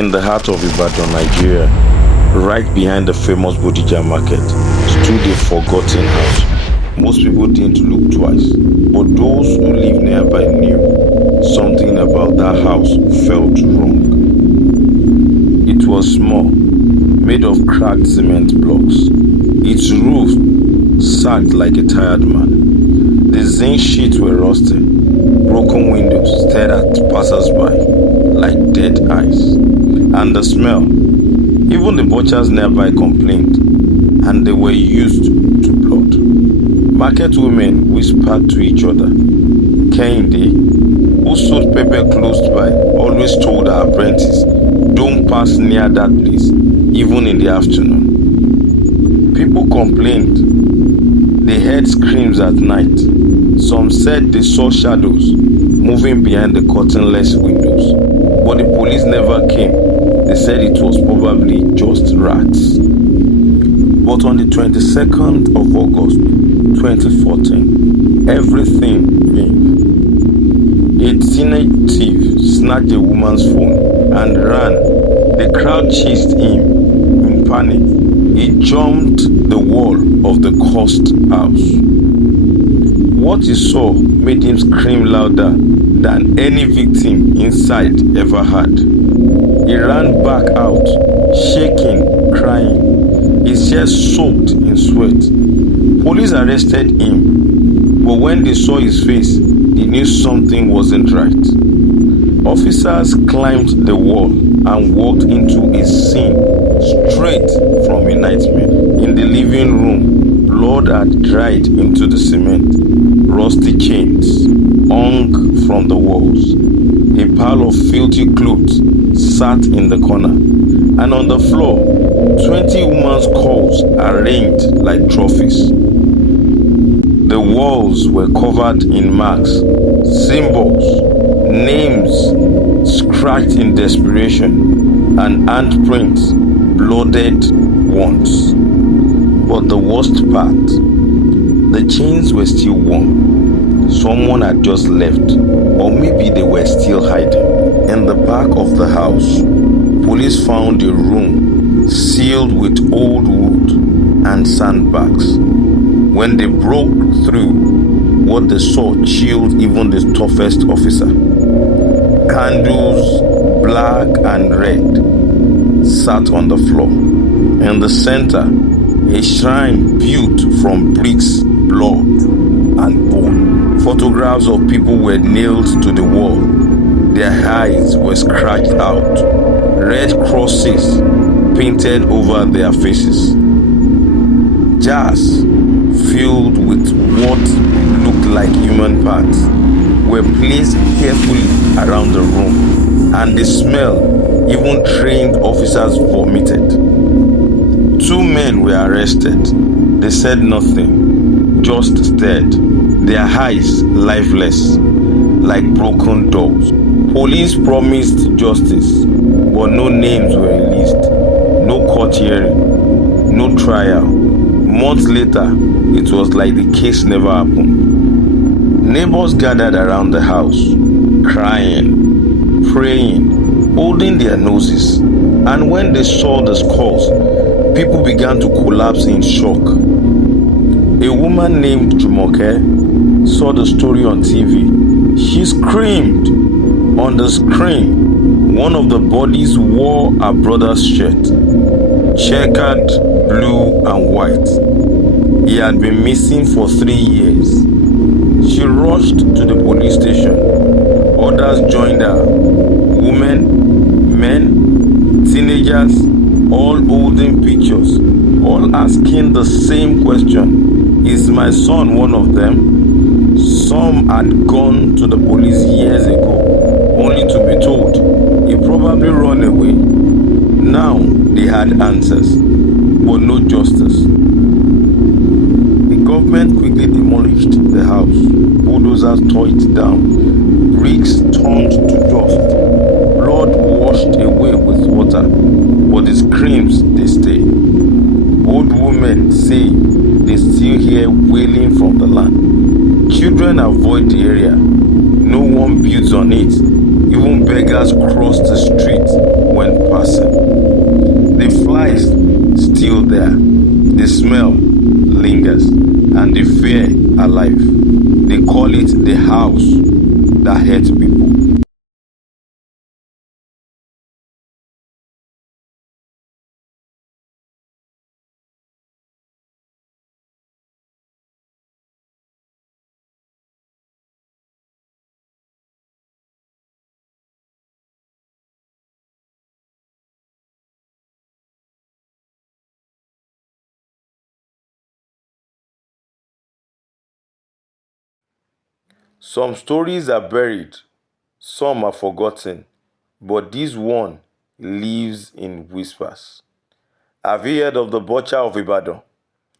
In the heart of Ibadan, Nigeria, right behind the famous Bodija Market, stood a forgotten house. Most people didn't look twice, but those who lived nearby knew something about that house felt wrong. It was small, made of cracked cement blocks. Its roof sagged like a tired man. The zinc sheets were rusted. Broken windows stared at passers-by like dead eyes. And the smell, even the butchers nearby complained, and they were used to blood. Market women whispered to each other. Kehinde, who sold pepper close by, always told her apprentice, "Don't pass near that place, even in the afternoon." People complained. They heard screams at night. Some said they saw shadows moving behind the curtainless windows, but the police never came. They said it was probably just rats. But on the 22nd of August 2014, everything changed. A teenage thief snatched a woman's phone and ran. The crowd chased him. In panic, he jumped the wall of the cursed house. What he saw made him scream louder than any victim inside ever had. He ran back out, shaking, crying, his chest soaked in sweat. Police arrested him, but when they saw his face, they knew something wasn't right. Officers climbed the wall and walked into a scene straight from a nightmare. In the living room, blood had dried into the cement. Rusty chains hung from the walls. A pile of filthy clothes sat in the corner, and on the floor, 20 women's skulls arranged like trophies. The walls were covered in marks, symbols, names scratched in desperation, and handprints, blooded ones. But the worst part, the chains were still warm. Someone had just left, or maybe they were still hiding. In the back of the house, police found a room sealed with old wood and sandbags. When they broke through, what they saw chilled even the toughest officer. Candles, black and red, sat on the floor. In the center, a shrine built from bricks, blood, and bone. Photographs of people were nailed to the wall. Their eyes were scratched out. Red crosses painted over their faces. Jars filled with what looked like human parts were placed carefully around the room, and the smell even trained officers vomited. 2 men were arrested. They said nothing, just stared, their eyes lifeless, like broken dolls. Police promised justice, but no names were released, no court hearing, no trial. Months later, it was like the case never happened. Neighbors gathered around the house, crying, praying, holding their noses, and when they saw the skulls, people began to collapse in shock. A woman named Jumoke saw the story on TV. She screamed. On the screen, one of the bodies wore her brother's shirt, checkered blue and white. He had been missing for 3 years. She rushed to the police station. Others joined her. Women, men, teenagers, all holding pictures, all asking the same question. Is my son one of them? Some had gone to the police years ago, only to be told he probably ran away. Now they had answers, but no justice. The government quickly demolished the house. Bulldozers tore it down. Bricks turned to dust. Blood washed away with water, but the screams, they stay. Old women say they still hear wailing from the land. Children avoid the area. No one builds on it. Even beggars cross the street when passing. The flies still there. The smell lingers and the fear alive. They call it the house that hurts people. Some stories are buried, some are forgotten, but this one lives in whispers. Have you heard of the Butcher of Ibadan?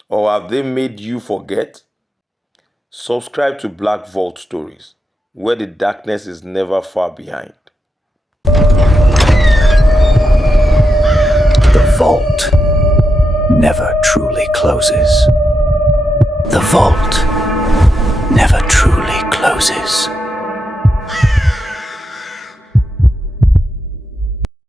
Or have they made you forget? Subscribe to Black Vault Stories, where the darkness is never far behind. The vault never truly closes. The vault never truly closes.